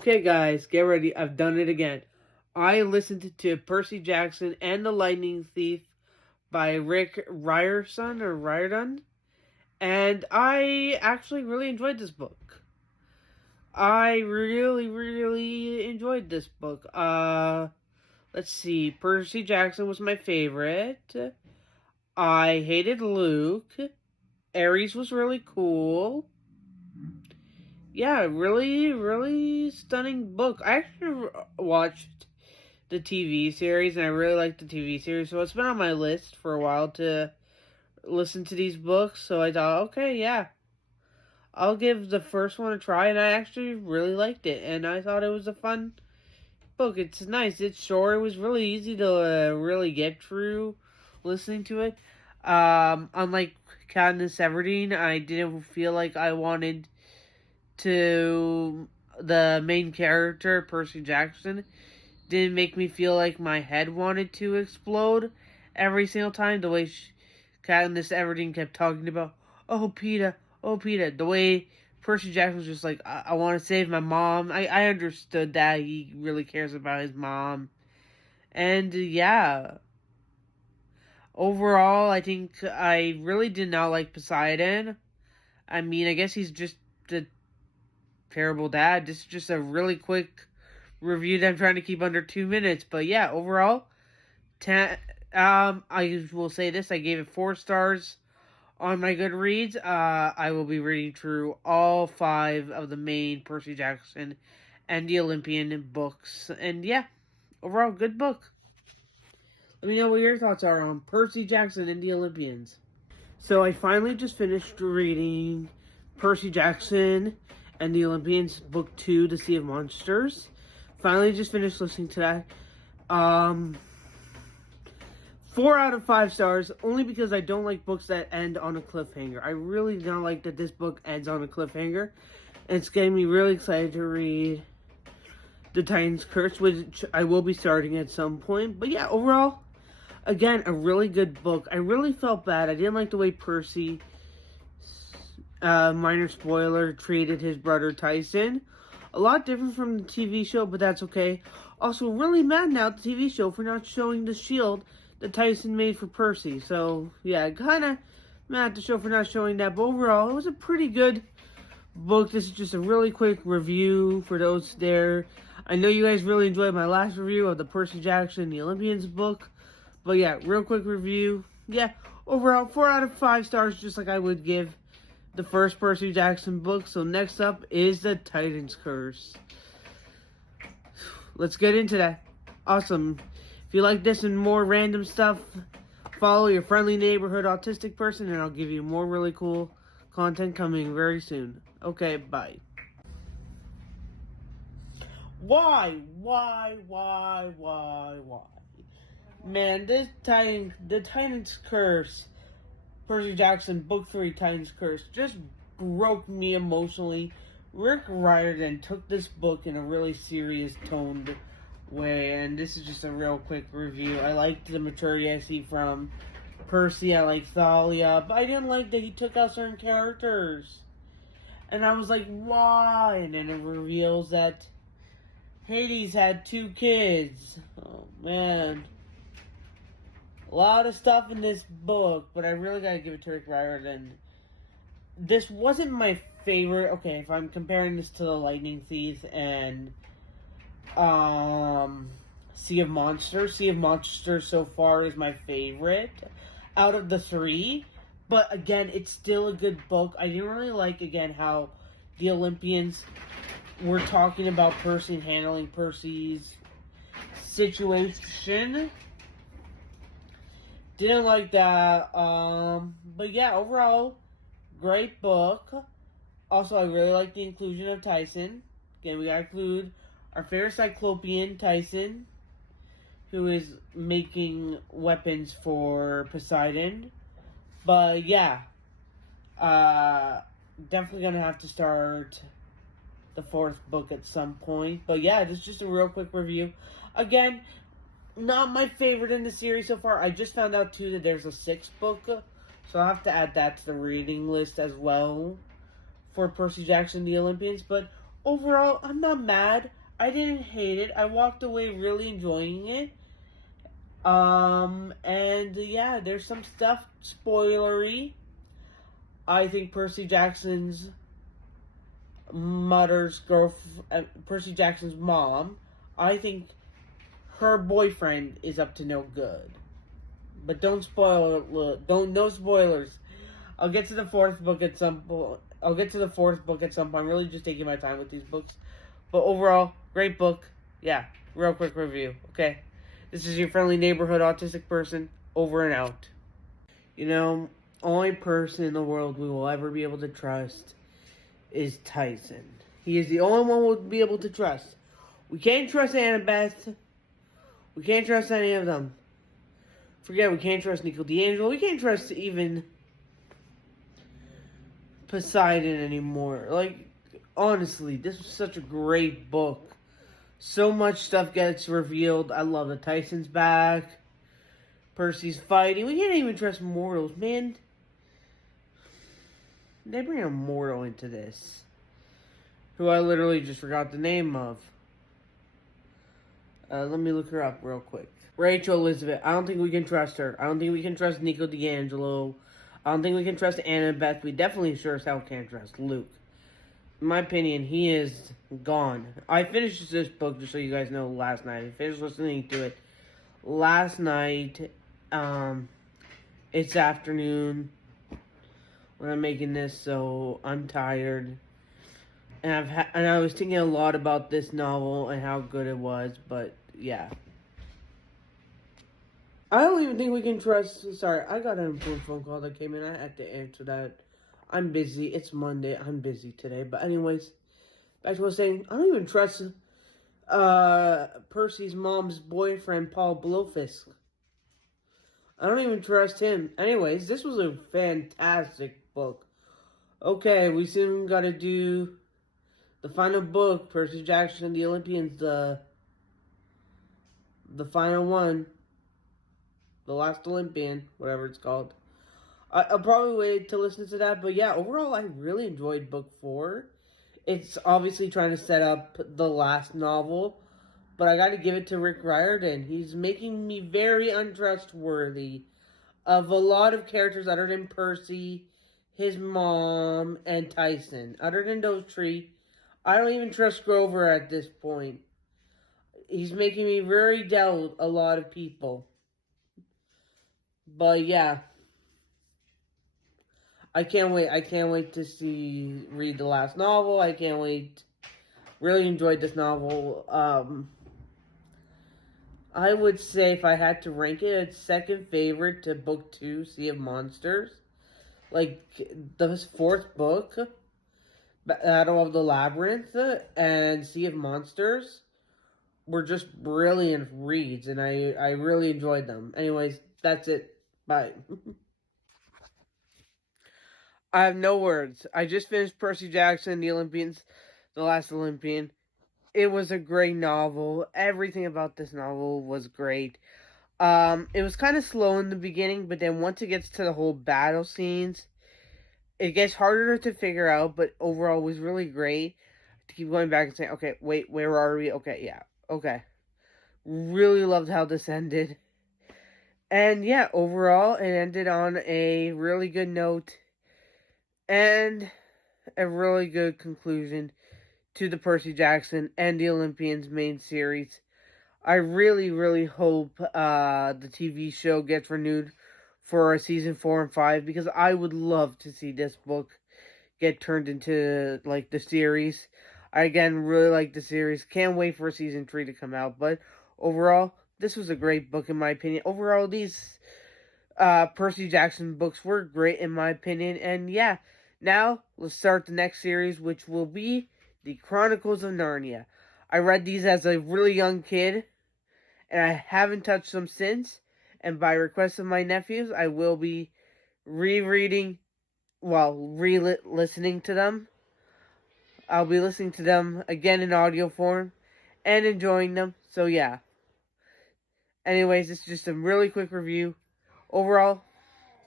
Okay, guys, get ready. I've done it again. I listened to Percy Jackson and the Lightning Thief by Rick Riordan, and I actually really enjoyed this book. I really enjoyed this book. Let's see. Percy Jackson was my favorite. I hated Luke. Ares was really cool. Yeah, really stunning book. I actually watched the TV series, and I really liked the TV series, so it's been on my list for a while to listen to these books. So I thought, okay, yeah, I'll give the first one a try, and I actually really liked it, and I thought it was a fun book. It's nice. It's short. It was really easy to really get through listening to it. Unlike Katniss Everdeen, I didn't feel like I wanted to the main character, Percy Jackson, didn't make me feel like my head wanted to explode every single time. The way Katniss Everdeen kept talking about, oh, Peeta, oh, Peeta. The way Percy Jackson was just like, I want to save my mom. I understood that he really cares about his mom. And yeah, overall, I think I really did not like Poseidon. I mean, I guess he's just a terrible dad. This is just a really quick review that I'm trying to keep under 2 minutes. But yeah, overall, I will say this: I gave it 4 stars on my Goodreads. I will be reading through all 5 of the main Percy Jackson and the Olympian books. And yeah, overall, good book. Let me know what your thoughts are on Percy Jackson and the Olympians. So I finally just finished reading Percy Jackson and the Olympians, Book 2, The Sea of Monsters. Finally just finished listening to that. 4 out of 5 stars, only because I don't like books that end on a cliffhanger. I really don't like that this book ends on a cliffhanger. And it's getting me really excited to read The Titan's Curse, which I will be starting at some point. But yeah, overall, again, a really good book. I really felt bad. I didn't like the way Percy, minor spoiler, treated his brother Tyson. A lot different from the TV show, but that's okay. Also, really mad now at the TV show for not showing the shield that Tyson made for Percy. So, yeah, kind of mad at the show for not showing that. But overall, it was a pretty good book. This is just a really quick review for those there. I know you guys really enjoyed my last review of the Percy Jackson and the Olympians book. But yeah, real quick review. Yeah, overall, 4 out of 5 stars, just like I would give the first Percy Jackson book. So next up is The Titan's Curse. Let's get into that. Awesome. If you like this and more random stuff, follow your friendly neighborhood autistic person, and I'll give you more really cool content coming very soon. Okay, bye. Why? Man, the Titan's Curse, Percy Jackson, Book 3, Titan's Curse, just broke me emotionally. Rick Riordan took this book in a really serious toned way, and this is just a real quick review. I liked the maturity I see from Percy, I like Thalia, but I didn't like that he took out certain characters. And I was like, why? And then it reveals that Hades had 2 kids. Oh, man. A lot of stuff in this book, but I really gotta give it to Rick Riordan. This wasn't my favorite. Okay, if I'm comparing this to the Lightning Thief and Sea of Monsters so far is my favorite out of the 3. But again, it's still a good book. I didn't really like, again, how the Olympians were talking about Percy and handling Percy's situation. Didn't like that. But yeah, overall, great book. Also, I really like the inclusion of Tyson. Again, we gotta include our favorite Cyclopean, Tyson, who is making weapons for Poseidon. But yeah, definitely gonna have to start the 4th book at some point. But yeah, this is just a real quick review. Again, not my favorite in the series so far. I just found out too that there's a 6th book, so I'll have to add that to the reading list as well for Percy Jackson and the Olympians. But overall, I'm not mad. I didn't hate it. I walked away really enjoying it. And yeah, there's some stuff spoilery. I think Percy Jackson's mom, I think her boyfriend is up to no good. But don't spoil it. Don't no spoilers. I'll get to the fourth book at some point. I'll get to the fourth book at some point. I'm really just taking my time with these books. But overall, great book. Yeah, real quick review. Okay, this is your friendly neighborhood autistic person. Over and out. You know, only person in the world we will ever be able to trust is Tyson. He is the only one we'll be able to trust. We can't trust Annabeth. We can't trust any of them. Forget, we can't trust Nico D'Angelo. We can't trust even Poseidon anymore. Like, honestly, this was such a great book. So much stuff gets revealed. I love that Tyson's back. Percy's fighting. We can't even trust mortals, man. They bring a mortal into this, who I literally just forgot the name of. Let me look her up real quick. Rachel Elizabeth. I don't think we can trust her. I don't think we can trust Nico D'Angelo. I don't think we can trust Annabeth. We definitely sure as hell can't trust Luke. In my opinion, he is gone. I finished this book, just so you guys know, last night. I finished listening to it last night. It's afternoon when I'm making this, so I'm tired. And I was thinking a lot about this novel and how good it was, but yeah. I don't even think we can trust. Sorry, I got an important phone call that came in. I had to answer that. I'm busy. It's Monday. I'm busy today. But anyways, back to what I was saying. I don't even trust Percy's mom's boyfriend, Paul Blowfisk. I don't even trust him. Anyways, this was a fantastic book. Okay, we soon got to do the final book, Percy Jackson and the Olympians, the final one. The Last Olympian, whatever it's called. I'll probably wait to listen to that, but yeah, overall, I really enjoyed book 4. It's obviously trying to set up the last novel, but I gotta give it to Rick Riordan. He's making me very untrustworthy of a lot of characters other than Percy, his mom, and Tyson. Other than those three, I don't even trust Grover at this point. He's making me very doubt a lot of people. But yeah, I can't wait. I can't wait to read the last novel. I can't wait. Really enjoyed this novel. I would say if I had to rank it, it's second favorite to book 2, Sea of Monsters. Like, the fourth book, Battle of the Labyrinth, and Sea of Monsters were just brilliant reads, and I really enjoyed them. Anyways, that's it. Bye. I have no words. I just finished Percy Jackson, The Olympians, The Last Olympian. It was a great novel. Everything about this novel was great. It was kind of slow in the beginning, but then once it gets to the whole battle scenes, it gets harder to figure out, but overall was really great. To keep going back and saying, okay, wait, where are we? Okay, yeah, okay. Really loved how this ended. And yeah, overall, it ended on a really good note and a really good conclusion to the Percy Jackson and the Olympians main series. I really, really hope the TV show gets renewed for season 4 and 5, because I would love to see this book get turned into like the series. I again really like the series. Can't wait for season 3 to come out. But overall, this was a great book in my opinion. Overall, these Percy Jackson books were great in my opinion. And yeah, now let's start the next series, which will be the Chronicles of Narnia. I read these as a really young kid, and I haven't touched them since. And by request of my nephews, I will be re-listening to them. I'll be listening to them again in audio form and enjoying them. So yeah. Anyways, it's just a really quick review. Overall,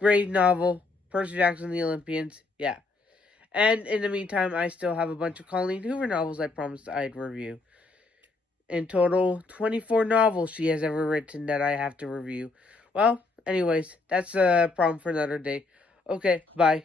great novel. Percy Jackson and the Olympians. Yeah. And in the meantime, I still have a bunch of Colleen Hoover novels I promised I'd review. In total, 24 novels she has ever written that I have to review. Well, anyways, that's a problem for another day. Okay, bye.